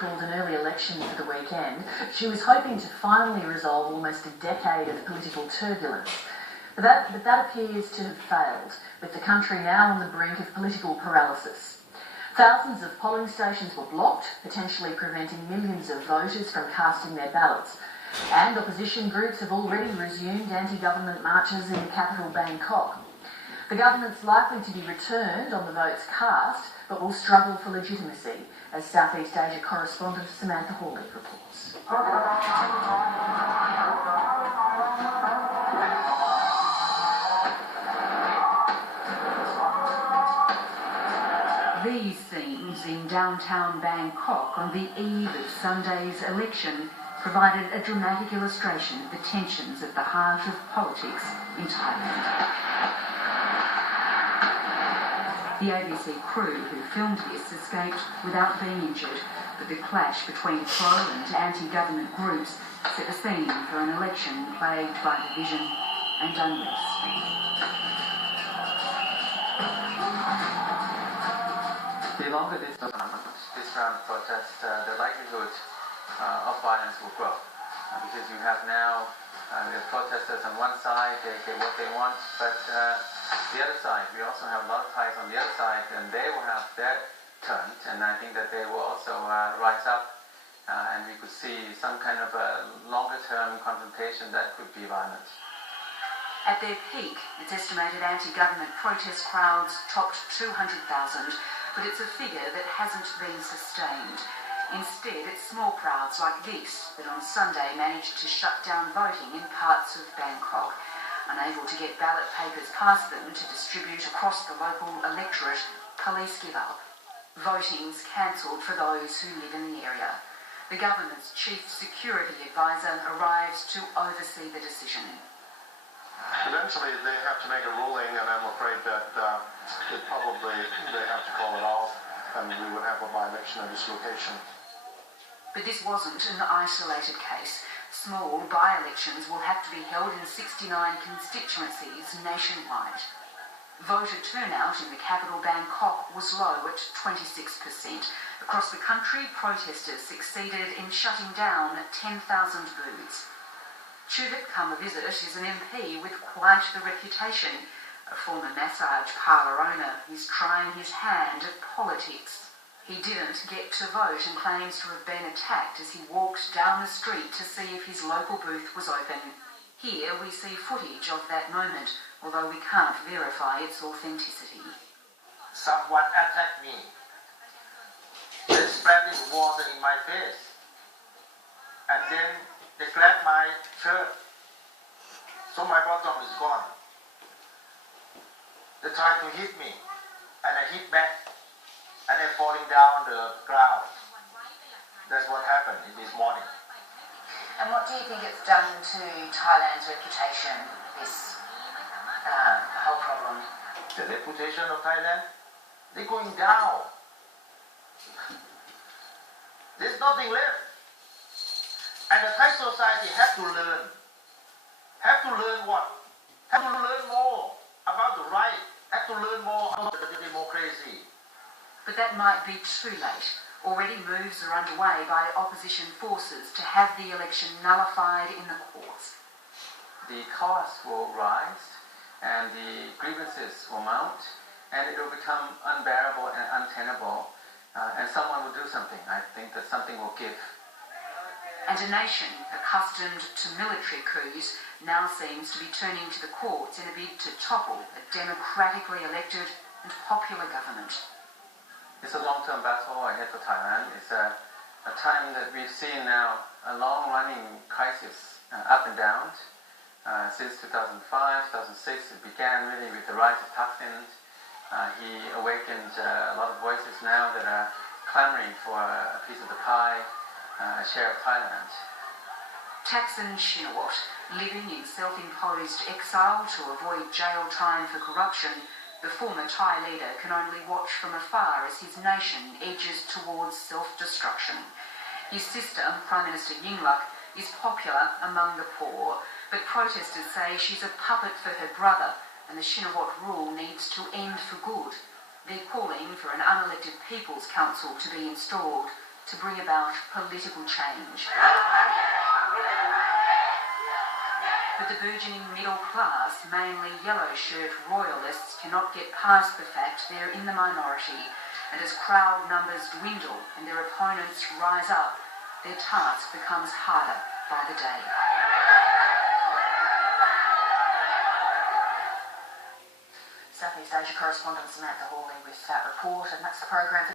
called an early election for the weekend. She was hoping to finally resolve almost a decade of political turbulence. But that appears to have failed, with the country now on the brink of political paralysis. Thousands of polling stations were blocked, potentially preventing millions of voters from casting their ballots. And opposition groups have already resumed anti-government marches in the capital, Bangkok. The government's likely to be returned on the votes cast, but will struggle for legitimacy, as Southeast Asia correspondent Samantha Hawley reports. These scenes in downtown Bangkok on the eve of Sunday's election provided a dramatic illustration of the tensions at the heart of politics in Thailand. The ABC crew who filmed this escaped without being injured, but the clash between pro and anti-government groups set the scene for an election plagued by division and unrest. The longer this round of protest, the likelihood of violence will grow, because you have now the protesters on one side, they get what they want, but the other side, we also have a lot of Thais on the other side, and they will have their turn, and I think that they will also rise up, and we could see some kind of a longer-term confrontation that could be violent. At their peak, it's estimated anti-government protest crowds topped 200,000, but it's a figure that hasn't been sustained. Instead, it's small crowds like this that on Sunday managed to shut down voting in parts of Bangkok. Unable to get ballot papers past them to distribute across the local electorate, police give up. Voting's cancelled for those who live in the area. The government's chief security advisor arrives to oversee the decision. Eventually they have to make a ruling, and I'm afraid that they have to call it off, and we would have a by-election at this location. But this wasn't an isolated case. Small by-elections will have to be held in 69 constituencies nationwide. Voter turnout in the capital Bangkok was low at 26%. Across the country, protesters succeeded in shutting down 10,000 booths. Chuvit Kamavisit is an MP with quite the reputation. A former massage parlour owner is trying his hand at politics. He didn't get to vote and claims to have been attacked as he walked down the street to see if his local booth was open. Here we see footage of that moment, although we can't verify its authenticity. Someone attacked me. They spreading water in my face. And then they grabbed my shirt. So my bottom is gone. They tried to hit me, and I hit back. And they're falling down the ground. That's what happened in this morning. And what do you think it's done to Thailand's reputation, this whole problem? The reputation of Thailand, they're going down. There's nothing left. And the Thai society have to learn. Have to learn what? Have to learn more about the right. Have to learn more about the democracy. But that might be too late. Already moves are underway by opposition forces to have the election nullified in the courts. The costs will rise, and the grievances will mount, and it will become unbearable and untenable, and someone will do something. I think that something will give. And a nation accustomed to military coups now seems to be turning to the courts in a bid to topple a democratically elected and popular government. It's a long-term battle ahead for Thailand. It's a time that we've seen now a long-running crisis up and down. Since 2005, 2006, it began really with the rise of Thaksin. He awakened a lot of voices now that are clamoring for a piece of the pie, a share of Thailand. Thaksin Shinawat, living in self-imposed exile to avoid jail time for corruption, the former Thai leader can only watch from afar as his nation edges towards self-destruction. His sister, Prime Minister Yingluck, is popular among the poor, but protesters say she's a puppet for her brother and the Shinawat rule needs to end for good. They're calling for an unelected People's Council to be installed to bring about political change. But the burgeoning middle class, mainly yellow shirt royalists, cannot get past the fact they're in the minority, and as crowd numbers dwindle and their opponents rise up, their task becomes harder by the day. Southeast Asia correspondent Samantha Hawley with that report, and that's the program for